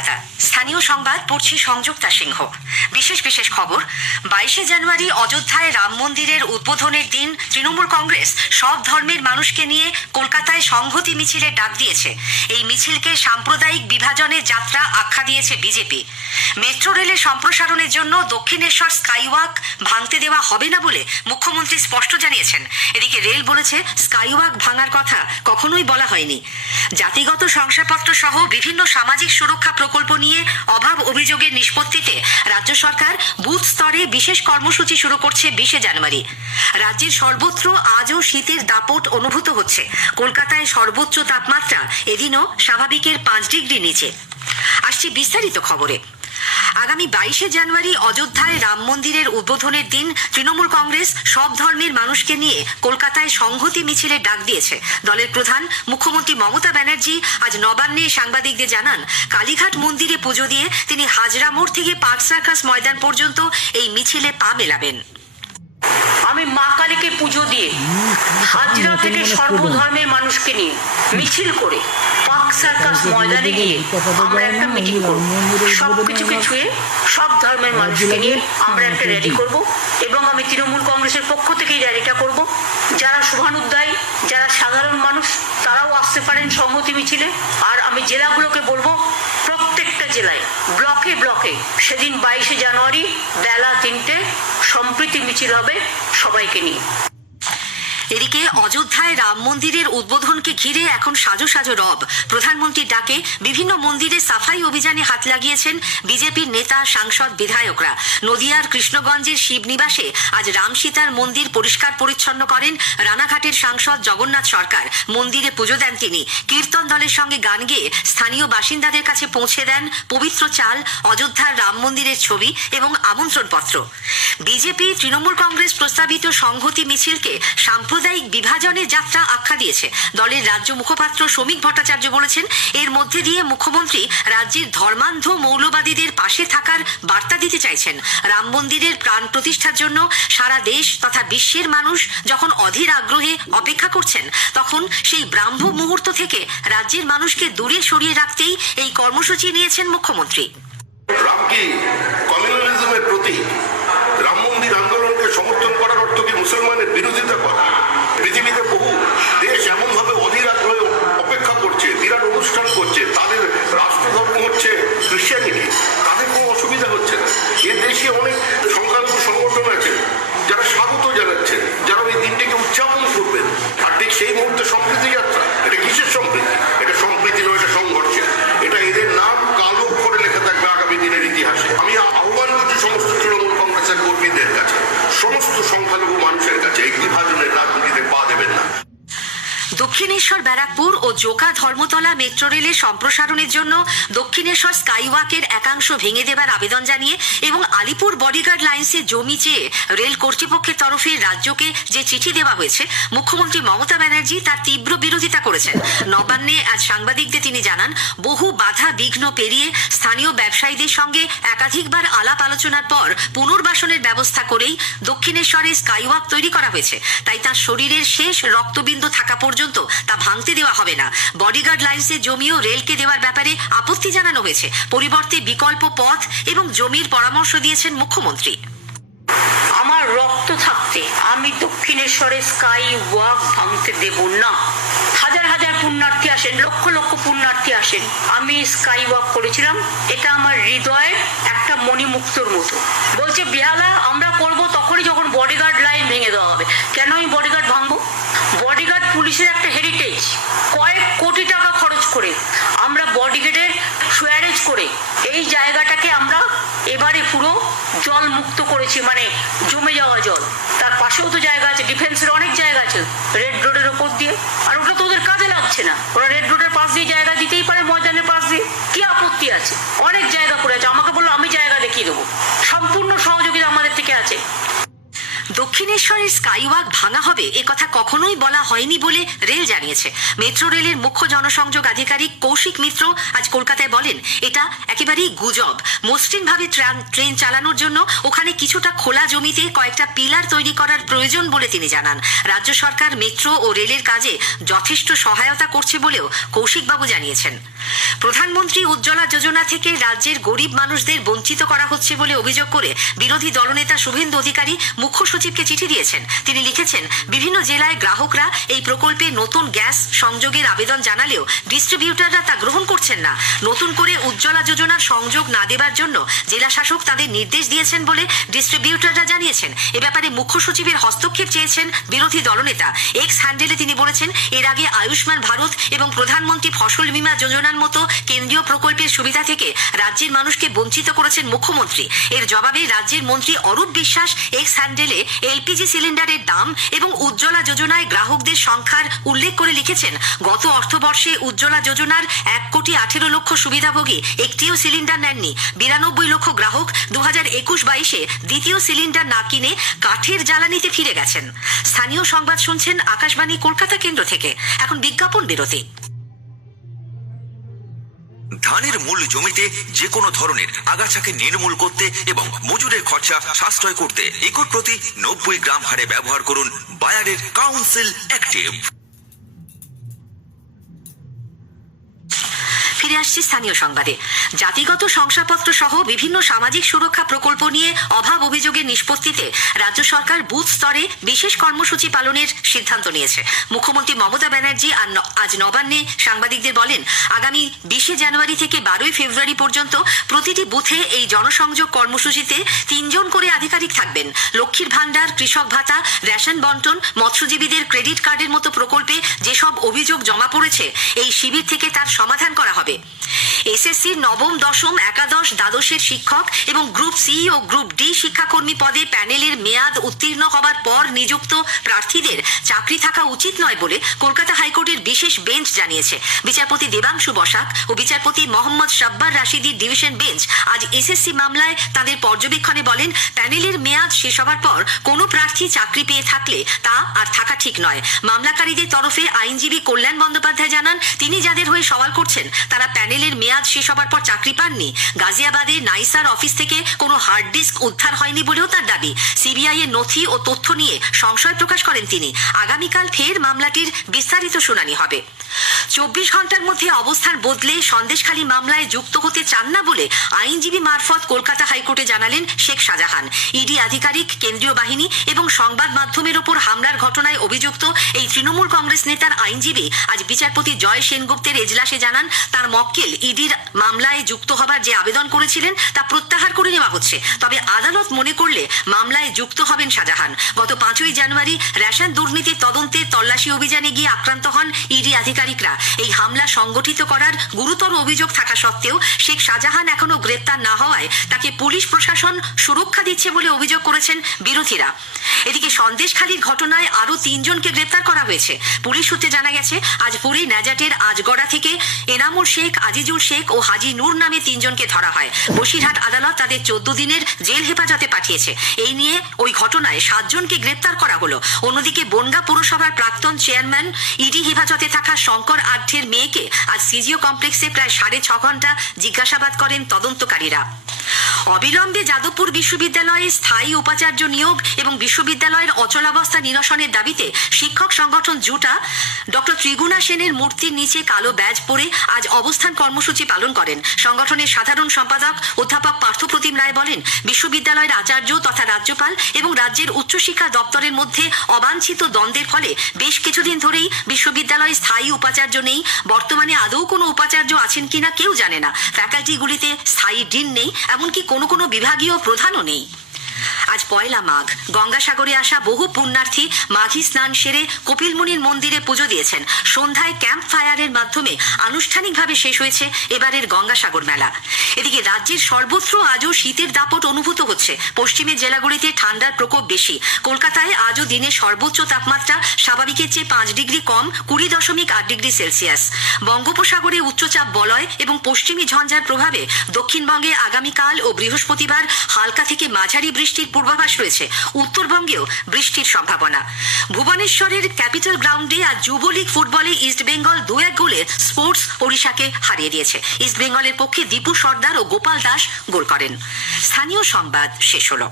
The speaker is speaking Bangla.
কলকাতা। স্থানীয় সংবাদ পড়ছি সংযুক্তা সিংহ। বিশেষ খবর, 22শে জানুয়ারি অযোধ্যায় রাম মন্দিরের উদ্বোধনের দিন তৃণমূল কংগ্রেস সব ধর্মের মানুষকে নিয়ে কলকাতায় সংহতি মিছিলের ডাক দিয়েছে। এই মিছিলকে সাম্প্রদায়িক বিভাজনের যাত্রা আখ্যা দিয়েছে বিজেপি। মেট্রো রেলের সম্প্রসারণের জন্য দক্ষিণেশ্বর স্কাইওয়াক ভাঙতে দেওয়া হবে না বলে মুখ্যমন্ত্রী স্পষ্ট জানিয়েছেন। এদিকে রেল বলেছে স্কাইওয়াক ভাঙার কথা কখনোই বলা হয়নি। জাতিগত শংসাপত্র সহ বিভিন্ন সামাজিক সুরক্ষা প্রকল্প নিয়ে অভাব অভিযোগের নিষ্পত্তিতে রাজ্য সরকার বুথ স্তরে বিশেষ কর্মসূচি শুরু করছে 20শে জানুয়ারি। রাজ্যের সর্বত্র আজও শীতের দাপট অনুভূত হচ্ছে। কলকাতায় সর্বোচ্চ তাপমাত্রা এদিনও স্বাভাবিকের 5 ডিগ্রি নিচে। আসছে বিস্তারিত খবরে। আগামী 22শে জানুয়ারি অযোধ্যায় রাম মন্দিরের উদ্বোধনের দিন তৃণমূল কংগ্রেস সব ধর্মের মানুষকে নিয়ে কলকাতায় সংহতি মিছিলের ডাক দিয়েছে। দলের প্রধান মুখ্যমন্ত্রী মমতা ব্যানার্জি আজ নবান্নে সাংবাদিকদের জানান, কালীঘাট মন্দিরে পুজো দিয়ে তিনি হাজরা মোড় থেকে পার্ক সার্কাস ময়দান পর্যন্ত এই মিছিলে পা মেলাবেন। আমি মা কালীকে পুজো দিয়ে হাজরা থেকে সর্বধর্মের মানুষকে নিয়ে মিছিল করে পার্ক সার্কাস ময়দানে গিয়ে আমরা একটা মিটিং করব। সবকিছুকে ছুঁয়ে সব ধর্মের মানুষকে নিয়ে আমরা একটা র্যালি করব এবং আমি তৃণমূল কংগ্রেসের পক্ষ থেকে এই র্যালিটা করব। যারা শুভানুধ্যায়ী, যারা সাধারণ মানুষ, তারাও আসতে পারেন সংহতি মিছিলে। আর আমি জেলাগুলোকে বলবো, প্রত্যেকটা জেলায় ব্লকে ব্লকে সেদিন 22শে জানুয়ারি বেলা 3টে সম্প্রীতি মিছিল হবে সবাইকে নিয়ে। এদিকে অযোধ্যায় রাম মন্দিরের উদ্বোধনকে ঘিরে এখন সাজো সাজো রব। প্রধানমন্ত্রীর ডাকে বিভিন্ন মন্দিরে সাফাই অভিযানে হাত লাগিয়েছেন বিজেপির নেতা, সাংসদ, বিধায়করা। নদিয়ার কৃষ্ণগঞ্জের শিবনিবাসে আজ রাম সীতার মন্দির পরিষ্কার পরিচ্ছন্ন করেন রানাঘাটের সাংসদ জগন্নাথ সরকার। মন্দিরে পুজো দেন তিনি। কীর্তন দলের সঙ্গে গান গেয়ে স্থানীয় বাসিন্দাদের কাছে পৌঁছে দেন পবিত্র চাল, অযোধ্যার রাম মন্দিরের ছবি এবং আমন্ত্রণপত্র। বিজেপি তৃণমূল কংগ্রেস প্রস্তাবিত সংহতি মিছিলকে সাম্প্রদায়িক বিভাজনের যাত্রা আখ্যা দিয়েছে। দলের রাজ্য মুখপাত্র শ্রমিক ভট্টাচার্য বলেছেন, এর মধ্যে দিয়ে মুখ্যমন্ত্রী রাজ্যের ধর্মান্ধ মৌলবাদীদের পাশে থাকার বার্তা দিতে চাইছেন। রাম মন্দিরের প্রাণ প্রতিষ্ঠার জন্য সারা দেশ তথা বিশ্বের মানুষ যখন অধীর আগ্রহে অপেক্ষা করছেন, তখন সেই ব্রাহ্ম মুহূর্ত থেকে রাজ্যের মানুষকে দূরে সরিয়ে রাখতেই এই কর্মসূচি নিয়েছেন মুখ্যমন্ত্রী। রাম কি কমিউনালিজমের প্রতীক? রাম মন্দির আন্দোলনকে সমর্থন করার অর্থ কি মুসলমানের বিরোধিতা করা? পৃথিবীতে বহু দেশ এমনভাবে অধীর আগ্রহে অপেক্ষা করছে, বিরাট অনুষ্ঠান করছে, তাদের রাষ্ট্রধর্ম হচ্ছে খ্রিস্টানিটি, তাদের কোনো অসুবিধা হচ্ছে না। এ দেশে অনেক সংখ্যালঘু সংগঠন আছে যারা স্বাগত জানাচ্ছেন, যারা ওই দিনটিকে উদযাপন করবেন। আর ঠিক সেই মুহূর্তে সম্প্রীতি যাত্রা, এটা কিসের সম্প্রীতি? এটা সম্প্রীতি নয়, এটা সংঘর্ষের। এটা এদের নাম কালো করে লেখা থাকবে আগামী দিনের ইতিহাসে। আমি আহ্বান করছি সমস্ত তৃণমূল কংগ্রেসের কর্মীদের কাছে, সমস্ত সংখ্যালঘু মানুষের কাছে, এই বিভাজনের রাজনীতিতে পা দেবেন না। দক্ষিণেশ্বর ব্যারাকপুর ও জোকা ধর্মতলা মেট্রো রেলের সম্প্রসারণের জন্য দক্ষিণেশ্বর স্কাইওয়াকের একাংশ ভেঙে দেবার আবেদন জানিয়ে এবং আলিপুর বডিগার্ড লাইন্সে জমি চেয়ে রেল কর্তৃপক্ষের তরফে রাজ্যকে যে চিঠি দেওয়া হয়েছে, মুখ্যমন্ত্রী মমতা ব্যানার্জি তার তীব্র বিরোধিতা করেছেন। নবান্নে আজ সাংবাদিকদের তিনি জানান, বহু বাধা বিঘ্ন পেরিয়ে স্থানীয় ব্যবসায়ীদের সঙ্গে একাধিকবার আলাপ আলোচনার পর পুনর্বাসনের ব্যবস্থা করেই দক্ষিণেশ্বরে স্কাইওয়াক তৈরি করা হয়েছে। তাই তার শরীরের শেষ রক্তবিন্দু থাকা পর্যন্ত তা ভাঙতে দেওয়া হবে না। বডিগার্ড লাইন্সের জমিও রেলকে দেওয়ার ব্যাপারে আপত্তি জানানো হয়েছে। পরিবর্তে বিকল্প পথ এবং জমির পরামর্শ দিয়েছেন মুখ্যমন্ত্রী। আমার রক্ত থাকতে আমি দক্ষিণেশ্বরে স্কাই ওয়াক ভাঙতে দেব না। হাজার হাজার পুণ্যার্থী আসেন, লক্ষ লক্ষ পুণ্যার্থী আসেন। আমি স্কাই ওয়াক করেছিলাম, এটা আমার হৃদয়ের একটা মণিমুক্তর মতো। বলছে বেহালা আমরা করবো তখনই যখন বডিগার্ড লাইন ভেঙে দেওয়া হবে। কেন আমি বডিগার্ড ভাঙবো? বডিগার্ড পুলিশের একটা হেরিটেজ। কয়েক কোটি টাকা খরচ করে আমরা বডিগার্ডের সুয়ারেজ করে এই জায়গাটাকে আমরা এবারে পুরো জল মুক্ত করেছি, মানে জমে যাওয়া জল। তার পাশেও তো জায়গা আছে, ডিফেন্সের অনেক জায়গা আছে রেড রোডের ওপর দিয়ে। আর ওটা তো ওদের কাজে লাগছে না, ওরা রেড রোডের পাশ দিয়ে জায়গা দিতেই পারে, ময়দানের পাশ দিয়ে। কি আপত্তি আছে? অনেক জায়গা করে আছে। আমাকে বললো আমি জায়গা দেখিয়ে দেবো, সম্পূর্ণ সহযোগিতা আমাদের থেকে আছে। দক্ষিণেশ্বরের স্কাইওয়াক ভাঙা হবে এ কথা কখনোই বলা হয়নি বলে রেল জানিয়েছে। মেট্রো রেলের মুখ্য জনসংযোগ আধিকারিক কৌশিক মিত্র আজ কলকাতায় বলেন, এটা একেবারেই গুজব। মসৃণভাবে ট্রেন চালানোর জন্য ওখানে কিছুটা খোলা জমিতে কয়েকটা পিলার তৈরি করার প্রয়োজন বলে তিনি জানান। রাজ্য সরকার মেট্রো ও রেলের কাজে যথেষ্ট সহায়তা করছে বলেও কৌশিকবাবু জানিয়েছেন। প্রধানমন্ত্রী উজ্জ্বলা যোজনা থেকে রাজ্যের গরিব মানুষদের বঞ্চিত করা হচ্ছে বলে অভিযোগ করে বিরোধী দলনেতা শুভেন্দু অধিকারী মুখ্য সচিবকে চিঠি দিয়েছেন। তিনি লিখেছেন, বিভিন্ন জেলায় গ্রাহকরা এই প্রকল্পে নতুন গ্যাস সংযোগের আবেদন জানালেও ডিস্ট্রিবিউটাররা তা গ্রহণ করছেন না। নতুন করে উজ্জ্বলা যোজনার সংযোগ না দেবার জন্য জেলা শাসক তাদের নির্দেশ দিয়েছেন বলে ডিস্ট্রিবিউটাররা জানিয়েছেন। এ ব্যাপারে মুখ্য সচিবের হস্তক্ষেপ চেয়েছেন বিরোধী দলনেতা। এক্স হ্যান্ডেলে তিনি বলেছেন, এর আগে আয়ুষ্মান ভারত এবং প্রধানমন্ত্রী ফসল বীমা যোজনার মতো কেন্দ্রীয় প্রকল্পের সুবিধা থেকে রাজ্যের মানুষকে বঞ্চিত করেছেন মুখ্যমন্ত্রী। এর জবাবে রাজ্যের মন্ত্রী অরূপ বিশ্বাস এক্স হ্যান্ডেলে এলপিজি সিলিন্ডারের দাম এবং উজ্জ্বলা যোজনায় গ্রাহকদের সংখ্যার উল্লেখ করে লিখেছেন, গত অর্থবর্ষে উজ্জ্বলা যোজনার 1,18,00,000 সুবিধাভোগী একটিও সিলিন্ডার নেননি। 92 লক্ষ গ্রাহক 2021-22-এ দ্বিতীয় সিলিন্ডার না কিনে কাঠের জ্বালানিতে ফিরে গেছেন। স্থানীয় সংবাদ শুনছেন আকাশবাণী কলকাতা কেন্দ্র থেকে। এখন বিজ্ঞাপন বিরতি। ধানের মূল জমিতে যে কোনো ধরনের আগাছাকে নির্মূল করতে এবং মজুরের খরচা সাশ্রয় করতে একর প্রতি 90 গ্রাম হারে ব্যবহার করুন বায়ারের কাউন্সিল অ্যাক্টিভ। ফিরে আসছি স্থানীয় সংবাদে। জাতিগত শংসাপত্র সহ বিভিন্ন সামাজিক সুরক্ষা প্রকল্প নিয়ে অভাব অভিযোগের নিষ্পত্তিতে রাজ্য সরকার বুথ স্তরে বিশেষ কর্মসূচি পালনের সিদ্ধান্ত নিয়েছে। মুখ্যমন্ত্রী মমতা ব্যানার্জি আজ নবান্নে সাংবাদিকদের বলেন, আগামী 20 জানুয়ারি থেকে 12 ফেব্রুয়ারি পর্যন্ত প্রতিটি বুথে এই জনসংযোগ কর্মসূচিতে 3 জন করে আধিকারিক থাকবেন। লক্ষ্মীর ভান্ডার, কৃষক ভাতা, রেশন বন্টন, মৎস্যজীবীদের ক্রেডিট কার্ডের মতো প্রকল্পে যেসব অভিযোগ জমা পড়েছে এই শিবির থেকে তার সমাধান করা হবে। এসএসসির নবম, দশম, একাদশ, দ্বাদশের শিক্ষক এবং গ্রুপ সি ও গ্রুপ ডি শিক্ষাকর্মী পদে প্যানেলের মেয়াদ উত্তীর্ণ হবার পর নিযুক্ত প্রার্থীদের চাকরি থাকা উচিত নয় বলে কলকাতা হাইকোর্টের বিশেষ বেঞ্চ জানিয়েছে। বিচারপতি দেবাংশু বসাক ও বিচারপতি মোহাম্মদ শাব্বার রাশিদির ডিভিশন বেঞ্চ আজ এসএসসি মামলায় তাদের পর্যবেক্ষণে বলেন, প্যানেলের মেয়াদ শেষ হবার পর কোনো প্রার্থী চাকরি পেয়ে থাকলে তা আর থাকা ঠিক নয়। মামলাকারীদের তরফে আইনজীবী কল্যাণ বন্দ্যোপাধ্যায় জানান, তিনি যাদের হয়ে সওয়াল করছেন তারা প্যানেলের মেয়াদ শেষ হবার পর চাকরি পাননি। গাজিয়াবাদের নাইসার অফিস থেকে কোনো হার্ড ডিস্ক উদ্ধার হয়নি বলেও তার দাবি। সিবিআই এর নথি ও তথ্য নিয়ে সংশয় প্রকাশ করেন তিনি। আগামীকাল ফের মামলাটির বিস্তারিত শুনানি হবে। 24 ঘন্টার মধ্যে অবস্থান বদলে সন্দেশখালী মামলায় যুক্ত হতে চান না বলে আইনজীবী মারফত কলকাতা হাইকোর্টে জানালেন শেখ শাহজাহান। ইডি আধিকারিক, কেন্দ্রীয় বাহিনী এবং সংবাদ মাধ্যমের ওপর হামলার ঘটনায় অভিযুক্ত এই তৃণমূল কংগ্রেস নেতার আইনজীবী আজ বিচারপতি জয় সেনগুপ্তের এজলাসে জানান, তার মক্কেল ইডির মামলায় যুক্ত হবার যে আবেদন করেছিলেন তা প্রত্যাহার করে নেওয়া হচ্ছে। তবে আদালত মনে করলে মামলায় যুক্ত হবেন শাহজাহান। গত 5 জানুয়ারি রেশন দুর্নীতির তদন্তে তল্লাশি অভিযানে গিয়ে আক্রান্ত হন ইডি আধিকারিকরা। এই হামলা সংগঠিত করার গুরুতর অভিযোগ থাকা সত্ত্বেও শেখ শাহজাহান এখনো গ্রেপ্তার না হওয়ায় তাকে পুলিশ প্রশাসন সুরক্ষা দিচ্ছে বলে অভিযোগ করেছেন বিরোধীরা। এদিকে সন্দেশখালীর ঘটনায় আরো 3 জনকে গ্রেপ্তার করা হয়েছে। পুলিশ সূত্রে জানা গেছে, আজ ভোরে নাজাটের আজগড়া থেকে এনামুল শেখ, আজিজুল শেখ ও হাজি নূর নামে 3 জনকে ধরা হয়। বসিরহাট আদালত তাদের 14 দিনের জেল হেফাজতে পাঠিয়েছে। এই নিয়ে ওই ঘটনায় 7 জনকে গ্রেপ্তার করা হলো। অন্যদিকে বনগাঁ পুরসভার প্রাক্তন চেয়ারম্যান ইডি হেফাজতে থাকা শঙ্কর আঢ্যের মেয়েকে আজ সিজিও কমপ্লেক্সে প্রায় 6.5 ঘন্টা জিজ্ঞাসাবাদ করেন তদন্তকারীরা। অবিলম্বে যাদবপুর বিশ্ববিদ্যালয়ে স্থায়ী উপাচার্য নিয়োগ এবং বিশ্ববিদ্যালয়ের অচলাবস্থা নিরসনের দাবিতে শিক্ষক সংগঠন জুটা ডক্টর ত্রিগুণা সেনের মূর্তির নিচে কালো ব্যাজ পরে আজ অবস্থান কর্মসূচি পালন করেন। সংগঠনের সাধারণ সম্পাদক অধ্যাপক পার্থপ্রতিম রায় বলেন, বিশ্ববিদ্যালয়ের আচার্য তথা রাজ্যপাল এবং রাজ্যের উচ্চশিক্ষা দপ্তরের মধ্যে অবাঞ্ছিত দ্বন্দ্বের ফলে বেশ কিছুদিন ধরেই বিশ্ববিদ্যালয়ে স্থায়ী উপাচার্য নেই। বর্তমানে আদৌ কোনো উপাচার্য আছেন কিনা কেউ জানে না। ফ্যাকাল্টিগুলিতে স্থায়ী ডিন নেই, এমনকি কোনো বিভাগীয় প্রধানও নেই। আজ পয়লা মাঘ। গঙ্গাসাগরে আসা বহু পুণ্যার্থী মাঘী স্নান সেরে কপিলমুনির মন্দিরে পুজো দিয়েছেন। সন্ধ্যায় ক্যাম্প ফায়ারের মাধ্যমে আনুষ্ঠানিকভাবে শেষ হয়েছে এবারের গঙ্গাসাগর মেলা। এদিকে রাজ্যের সর্বত্র আজও শীতের দাপট অনুভূত হচ্ছে। পশ্চিমের জেলাগুলিতে ঠান্ডার প্রকোপ বেশি। কলকাতায় আজও দিনের সর্বোচ্চ তাপমাত্রা স্বাভাবিকের চেয়ে 5 ডিগ্রি কম, 20.8 ডিগ্রি সেলসিয়াস। বঙ্গোপসাগরে উচ্চচাপ বলয় এবং পশ্চিমী ঝঞ্ঝার প্রভাবে দক্ষিণবঙ্গে আগামীকাল ও বৃহস্পতিবার হালকা থেকে মাঝারি বৃষ্টির পূর্বাভাস রয়েছে। উত্তরবঙ্গেও বৃষ্টির সম্ভাবনা। ভুবনেশ্বরের ক্যাপিটাল গ্রাউন্ডে আজ যুবলীগ ফুটবলে ইস্টবেঙ্গল 2-1 গোলে স্পোর্টস ওড়িশাকে হারিয়ে দিয়েছে। ইস্টবেঙ্গলের পক্ষে দীপু সর্দার ও গোপাল দাস গোল করেন। স্থানীয় সংবাদ শেষ হলো।